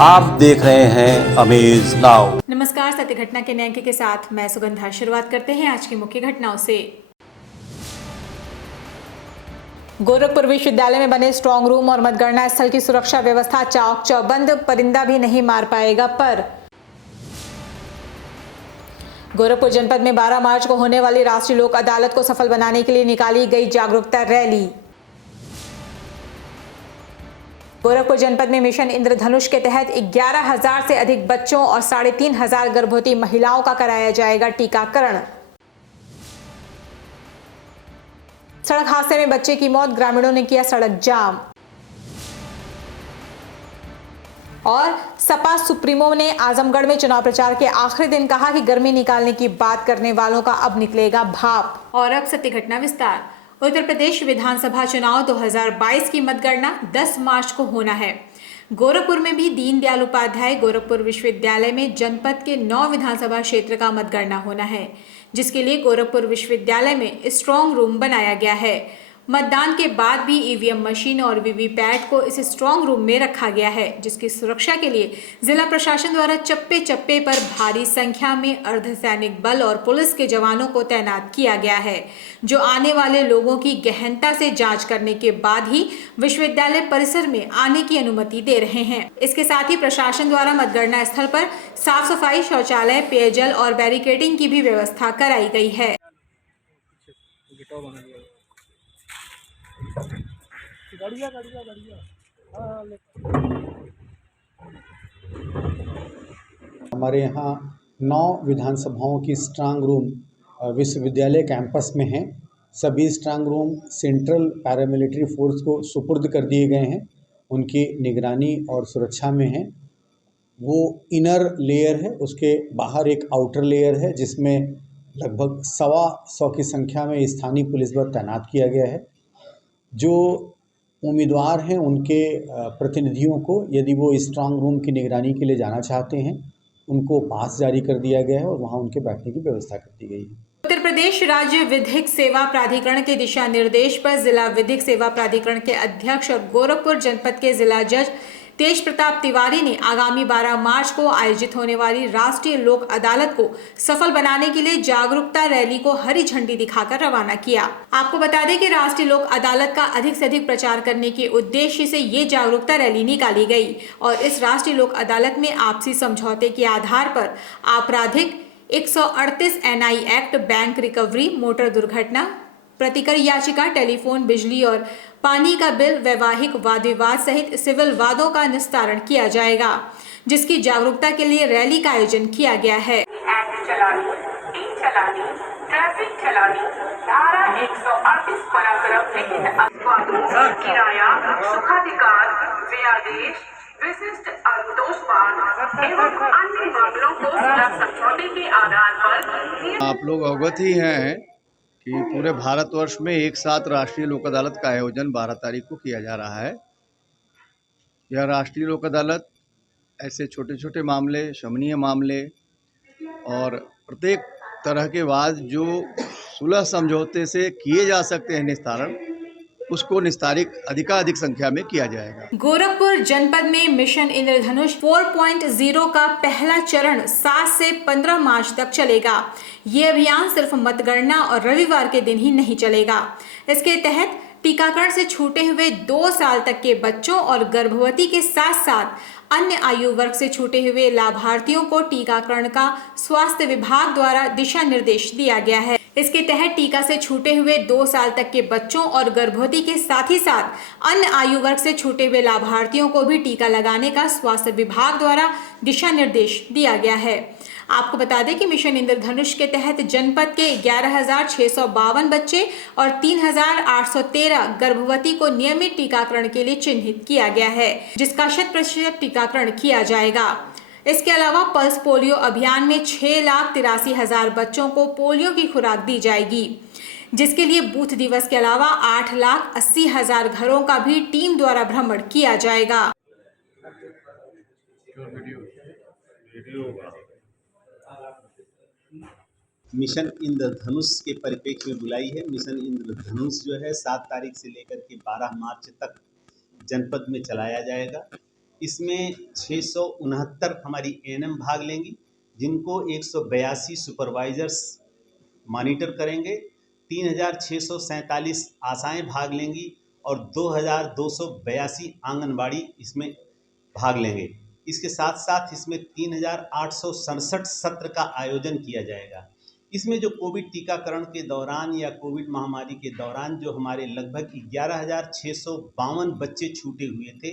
आप देख रहे हैं अमेज नाउ। नमस्कार, सत्य घटना के न्याय के साथ मैं सुगंधा। शुरुआत करते हैं आज की मुख्य घटनाओं से। गोरखपुर विश्वविद्यालय में बने स्ट्रांग रूम और मतगणना स्थल की सुरक्षा व्यवस्था चाक चौबंद, परिंदा भी नहीं मार पाएगा पर। गोरखपुर जनपद में 12 मार्च को होने वाली राष्ट्रीय लोक अदालत को सफल बनाने के लिए निकाली गई जागरूकता रैली। गोरखपुर जनपद में मिशन इंद्रधनुष के तहत 11,000 से अधिक बच्चों और 3,500 गर्भवती महिलाओं का कराया जाएगा टीकाकरण। सड़क हादसे में बच्चे की मौत, ग्रामीणों ने किया सड़क जाम। और सपा सुप्रीमो ने आजमगढ़ में चुनाव प्रचार के आखिरी दिन कहा कि गर्मी निकालने की बात करने वालों का अब निकलेगा भाप। और अब सत्य घटना विस्तार। उत्तर प्रदेश विधानसभा चुनाव 2022 की मतगणना 10 मार्च को होना है। गोरखपुर में भी दीनदयाल उपाध्याय गोरखपुर विश्वविद्यालय में जनपद के 9 विधानसभा क्षेत्र का मतगणना होना है, जिसके लिए गोरखपुर विश्वविद्यालय में स्ट्रांग रूम बनाया गया है। मतदान के बाद भी ईवीएम मशीन और वीवीपैट को इस स्ट्रांग रूम में रखा गया है, जिसकी सुरक्षा के लिए जिला प्रशासन द्वारा चप्पे चप्पे पर भारी संख्या में अर्धसैनिक बल और पुलिस के जवानों को तैनात किया गया है, जो आने वाले लोगों की गहनता से जांच करने के बाद ही विश्वविद्यालय परिसर में आने की अनुमति दे रहे हैं। इसके साथ ही प्रशासन द्वारा मतगणना स्थल पर साफ सफाई, शौचालय, पेयजल और बैरिकेडिंग की भी व्यवस्था कराई गई है। हमारे यहाँ 9 विधानसभाओं की स्ट्रांग रूम विश्वविद्यालय कैंपस में हैं। सभी strong room central paramilitary force को सुपुर्द कर दिए गए हैं, उनकी निगरानी और सुरक्षा में हैं। वो इनर लेयर है, उसके बाहर एक आउटर लेयर है जिसमें लगभग 125 की संख्या में स्थानीय पुलिस बल तैनात किया गया है। जो उम्मीदवार हैं उनके प्रतिनिधियों को यदि वो स्ट्रांग रूम की निगरानी के लिए जाना चाहते हैं, उनको पास जारी कर दिया गया है और वहाँ उनके बैठने की व्यवस्था कर दी गई है। उत्तर प्रदेश राज्य विधिक सेवा प्राधिकरण के दिशा निर्देश पर जिला विधिक सेवा प्राधिकरण के अध्यक्ष और गोरखपुर जनपद के जिला जज तेज प्रताप तिवारी ने आगामी 12 मार्च को आयोजित होने वाली राष्ट्रीय लोक अदालत को सफल बनाने के लिए जागरूकता रैली को हरी झंडी दिखाकर रवाना किया। आपको बता दें कि राष्ट्रीय लोक अदालत का अधिक से अधिक प्रचार करने के उद्देश्य से ये जागरूकता रैली निकाली गई और इस राष्ट्रीय लोक अदालत में आपसी समझौते के आधार पर आपराधिक 138 NI act, bank recovery, motor दुर्घटना, प्रतिकर याचिका, टेलीफोन, बिजली और पानी का बिल, वैवाहिक वाद विवाद सहित सिविल वादों का निस्तारण किया जाएगा, जिसकी जागरूकता के लिए रैली का आयोजन किया गया है। एक्ट चलानी, ट्रैफिक चलानी, धारा 138 पराक्रम लिखित अपवादों, किराया, सुखाधिकार, व्यादेश, विशिष्ट अदोषवाद एवं अन्य मामलों को समझौते के आधार पर। आप लोग अवगत ही हैं कि पूरे भारतवर्ष में एक साथ राष्ट्रीय लोक अदालत का आयोजन 12 तारीख को किया जा रहा है। यह राष्ट्रीय लोक अदालत ऐसे छोटे छोटे मामले, शमनीय मामले और प्रत्येक तरह के वाद जो सुलह समझौते से किए जा सकते हैं निस्तारण, उसको निस्तारित अधिकाधिक संख्या में किया जाएगा। गोरखपुर जनपद में मिशन इंद्रधनुष 4.0 का पहला चरण 7 से 15 मार्च तक चलेगा। ये अभियान सिर्फ मतगणना और रविवार के दिन ही नहीं चलेगा। इसके तहत टीकाकरण से छूटे हुए 2 साल तक के बच्चों और गर्भवती के साथ साथ अन्य आयु वर्ग से छूटे हुए लाभार्थियों को टीकाकरण का स्वास्थ्य विभाग द्वारा दिशा निर्देश दिया गया है। इसके तहत टीका से छूटे हुए 2 साल तक के बच्चों और गर्भवती के साथ ही साथ अन्य आयु वर्ग से छूटे हुए लाभार्थियों को भी टीका लगाने का स्वास्थ्य विभाग द्वारा दिशा निर्देश दिया गया है। आपको बता दें कि मिशन इंद्रधनुष के तहत जनपद के 11,652 बच्चे और 3,813 गर्भवती को नियमित टीकाकरण के लिए चिन्हित किया गया है, जिसका 100% टीकाकरण किया जाएगा। इसके अलावा पल्स पोलियो अभियान में 6,83,000 बच्चों को पोलियो की खुराक दी जाएगी, जिसके लिए बूथ दिवस के अलावा 8,80,000 घरों का भी टीम द्वारा भ्रमण किया जाएगा। मिशन इंद्रधनुष के परिप्रेक्ष्य में बुलाई है। मिशन इंद्रधनुष जो है 7 तारीख से लेकर के 12 मार्च तक जनपद में चलाया जाएगा इसमें 669 हमारी एएनएम भाग लेंगी, जिनको 182 सुपरवाइजर्स मॉनिटर करेंगे, 3647 आशाएं भाग लेंगी और 2282 आंगनबाड़ी इसमें भाग लेंगे। इसके साथ साथ इसमें 3867 सत्र का आयोजन किया जाएगा। इसमें जो कोविड टीकाकरण के दौरान या कोविड महामारी के दौरान जो हमारे लगभग 11,652 बच्चे छूटे हुए थे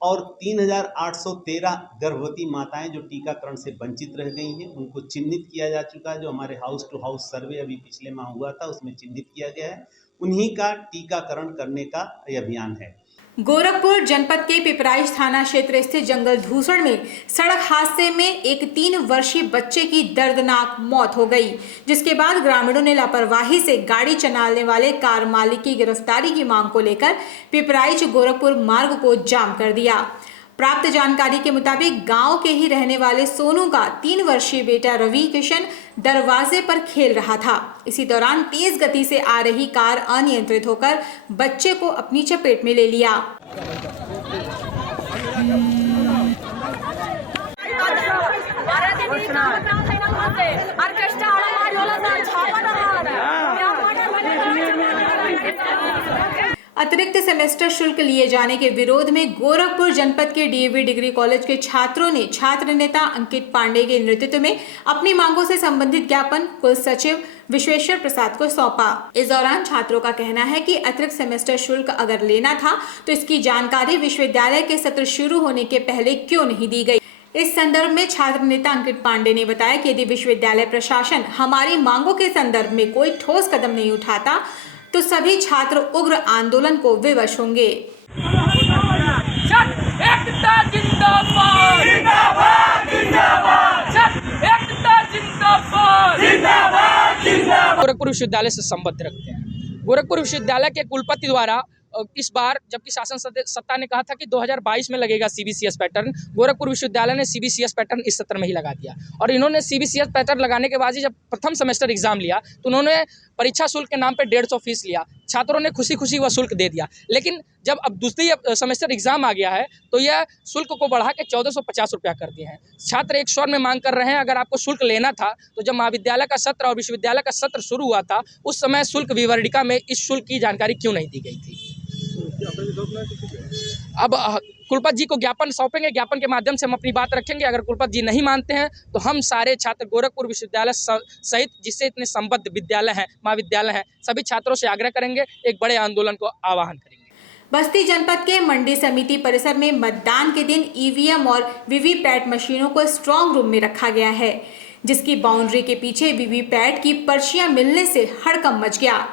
और 3,813 गर्भवती माताएं जो टीकाकरण से वंचित रह गई हैं, उनको चिन्हित किया जा चुका है। जो हमारे हाउस टू हाउस सर्वे अभी पिछले माह हुआ था, उसमें चिन्हित किया गया है। उन्हीं का टीकाकरण करने का ये अभियान है। गोरखपुर जनपद के पिपराइच थाना क्षेत्र स्थित जंगल धूसड़ में सड़क हादसे में एक 3 वर्षीय बच्चे की दर्दनाक मौत हो गई, जिसके बाद ग्रामीणों ने लापरवाही से गाड़ी चलाने वाले कार मालिक की गिरफ्तारी की मांग को लेकर पिपराइच गोरखपुर मार्ग को जाम कर दिया। प्राप्त जानकारी के मुताबिक गांव के ही रहने वाले सोनू का 3 वर्षीय बेटा रवि किशन दरवाजे पर खेल रहा था। इसी दौरान तेज गति से आ रही कार अनियंत्रित होकर बच्चे को अपनी चपेट में ले लिया। अतिरिक्त सेमेस्टर शुल्क लिए जाने के विरोध में गोरखपुर जनपद के डीएवी डिग्री कॉलेज के छात्रों ने छात्र नेता अंकित पांडे के नेतृत्व में अपनी मांगों से संबंधित ज्ञापन कुल सचिव विश्वेश्वर प्रसाद को सौंपा। इस दौरान छात्रों का कहना है कि अतिरिक्त सेमेस्टर शुल्क अगर लेना था तो इसकी जानकारी विश्वविद्यालय के सत्र शुरू होने के पहले क्यों नहीं दी गई। इस संदर्भ में छात्र नेता अंकित पांडे ने बताया कि यदि विश्वविद्यालय प्रशासन हमारी मांगों के संदर्भ में कोई ठोस कदम नहीं उठाता तो सभी छात्र उग्र आंदोलन को विवश होंगे। गोरखपुर विश्वविद्यालय से संबद्ध रखते हैं। गोरखपुर विश्वविद्यालय के कुलपति द्वारा इस बार जबकि शासन सत्ता ने कहा था कि 2022 में लगेगा सीबीसीएस पैटर्न, गोरखपुर विश्वविद्यालय ने सीबीसीएस पैटर्न इस सत्र में ही लगा दिया। और इन्होंने सीबीसीएस पैटर्न लगाने के बाद ही जब प्रथम सेमेस्टर एग्जाम लिया तो उन्होंने परीक्षा शुल्क के नाम पे 150 फीस लिया। छात्रों ने खुशी खुशी वह शुल्क दे दिया। लेकिन जब अब दूसरी सेमेस्टर एग्जाम आ गया है तो यह शुल्क को बढ़ा के 1450 रुपया कर दिए हैं। छात्र एक स्वर में मांग कर रहे हैं, अगर आपको शुल्क लेना था तो जब महाविद्यालय का सत्र और विश्वविद्यालय का सत्र शुरू हुआ था उस समय शुल्क विवरणिका में इस शुल्क की जानकारी क्यों नहीं दी गई थी। अब कुलपति जी को ज्ञापन सौंपेंगे, ज्ञापन के माध्यम से हम अपनी बात रखेंगे। अगर कुलपति जी नहीं मानते हैं तो हम सारे छात्र गोरखपुर विश्वविद्यालय सहित जिससे इतने संबद्ध विद्यालय हैं, महाविद्यालय हैं, सभी छात्रों से आग्रह करेंगे, एक बड़े आंदोलन को आह्वान करेंगे। बस्ती जनपद के मंडी समिति परिसर में मतदान के दिन ईवीएम और वीवीपैट मशीनों को स्ट्रांग रूम में रखा गया है, जिसकी बाउंड्री के पीछे वीवीपैट की पर्चियां मिलने से हड़कंप मच गया।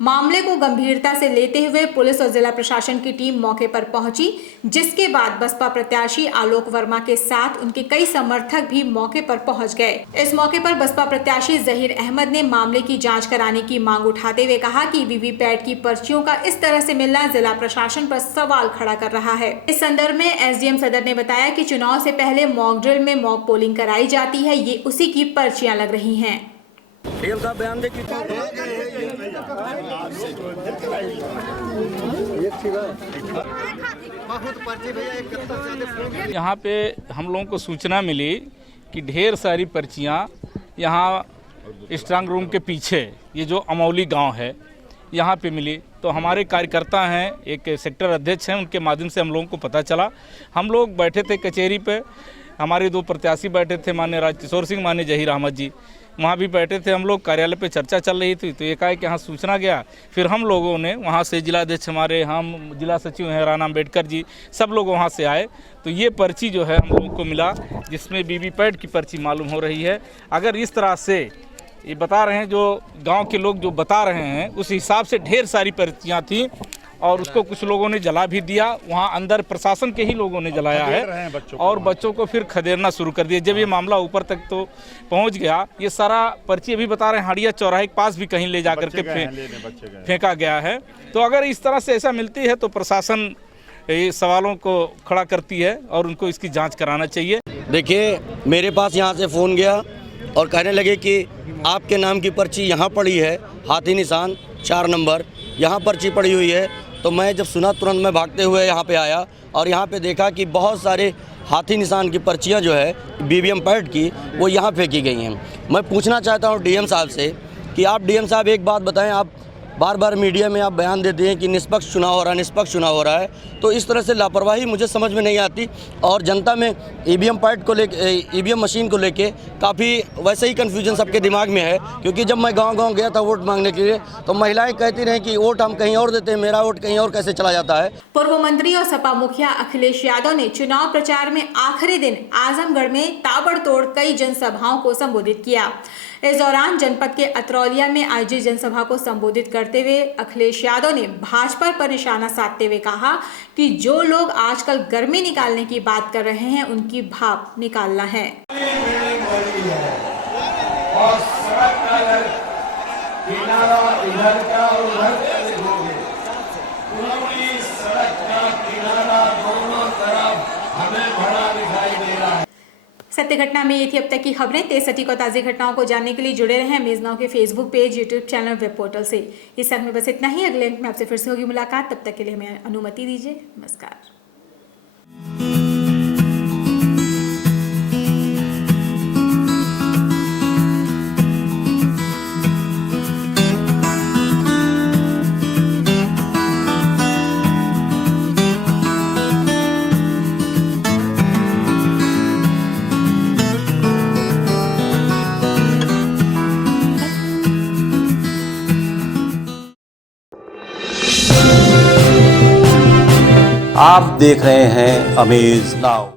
मामले को गंभीरता से लेते हुए पुलिस और जिला प्रशासन की टीम मौके पर पहुंची, जिसके बाद बसपा प्रत्याशी आलोक वर्मा के साथ उनके कई समर्थक भी मौके पर पहुंच गए। इस मौके पर बसपा प्रत्याशी जहीर अहमद ने मामले की जांच कराने की मांग उठाते हुए कहा कि वीवीपैट की पर्चियों का इस तरह से मिलना जिला प्रशासन पर सवाल खड़ा कर रहा है। इस संदर्भ में एसडीएम सदर ने बताया कि चुनाव से पहले मॉक ड्रिल में मॉक पोलिंग कराई जाती है, ये उसी की पर्चियां लग रही हैं। यहाँ पे हम लोगों को सूचना मिली कि ढेर सारी पर्चियाँ यहाँ स्ट्रांग रूम के पीछे, ये जो अमौली गांव है, यहाँ पे मिली। तो हमारे कार्यकर्ता हैं, एक सेक्टर अध्यक्ष हैं, उनके माध्यम से हम लोगों को पता चला। हम लोग बैठे थे कचहरी पे, हमारे 2 प्रत्याशी बैठे थे, माननीय राजकिशोर सिंह, माननीय जहीर अहमद जी वहाँ भी बैठे थे। हम लोग कार्यालय पे चर्चा चल रही थी तो एकाएक यहाँ सूचना गया। फिर हम लोगों ने वहाँ से जिलाध्यक्ष हमारे, हम जिला सचिव हैं राना अम्बेडकर जी, सब लोग वहाँ से आए तो ये पर्ची जो है हम लोगों को मिला, जिसमें वीवीपैट की पर्ची मालूम हो रही है। अगर इस तरह से ये बता रहे हैं, जो गाँव के लोग जो बता रहे हैं, उस हिसाब से ढेर सारी पर्चियाँ थी और उसको कुछ लोगों ने जला भी दिया। वहाँ अंदर प्रशासन के ही लोगों ने जलाया है और बच्चों को फिर खदेड़ना शुरू कर दिया। जब ये मामला ऊपर तक तो पहुँच गया, ये सारा पर्ची अभी बता रहे हैं हड़िया चौराहे के पास भी कहीं ले जा करके फेंका गया है। तो अगर इस तरह से ऐसा मिलती है तो प्रशासन ये सवालों को खड़ा करती है और उनको इसकी जाँच कराना चाहिए। देखिए, मेरे पास यहाँ से फ़ोन गया और कहने लगे कि आपके नाम की पर्ची यहाँ पड़ी है, हाथी निशान 4 नंबर यहाँ पर्ची पड़ी हुई है, तो मैं जब सुना तुरंत मैं भागते हुए यहाँ पे आया और यहाँ पे देखा कि बहुत सारे हाथी निशान की पर्चियाँ जो है वीवीएम पैड की वो यहाँ फेंकी गई हैं। मैं पूछना चाहता हूँ डीएम साहब से कि आप डीएम साहब एक बात बताएं, आप बार बार मीडिया में आप बयान देते हैं कि निष्पक्ष चुनाव हो रहा है, निष्पक्ष चुनाव हो रहा है, तो इस तरह से लापरवाही मुझे समझ में नहीं आती। और जनता में ईवीएम पैड को लेके, ईवीएम मशीन को लेके काफ़ी वैसे ही कन्फ्यूजन सबके दिमाग में है, क्योंकि जब मैं गांव-गांव गया था वोट मांगने के लिए तो महिलाएं कहती रहीं कि वोट हम कहीं और देते हैं, मेरा वोट कहीं और कैसे चला जाता है। पूर्व मंत्री और सपा मुखिया अखिलेश यादव ने चुनाव प्रचार में आखिरी दिन आजमगढ़ में ताबड़तोड़ कई जनसभाओं को संबोधित किया। इस दौरान जनपद के अतरौलिया में आयोजित जनसभा को संबोधित करते हुए अखिलेश यादव ने भाजपा पर निशाना साधते हुए कहा कि जो लोग आजकल गर्मी निकालने की बात कर रहे हैं उनकी भाप निकालना है। और सड़क का किनारा इधर का और उधर का देखोगे, पूरी सड़क का किनारा दोनों तरफ हमें भरा दिखाई दे रहा है। सत्य घटना में ये थी अब तक की खबरें। तेज सटीक और ताज़ी घटनाओं को जानने के लिए जुड़े रहें अमेज नाउ के Facebook page, YouTube channel, web portal से। इस समय बस इतना ही। अगले अंक में आपसे फिर से होगी मुलाकात, तब तक के लिए हमें अनुमति दीजिए। नमस्कार। आप देख रहे हैं अमेज नाउ।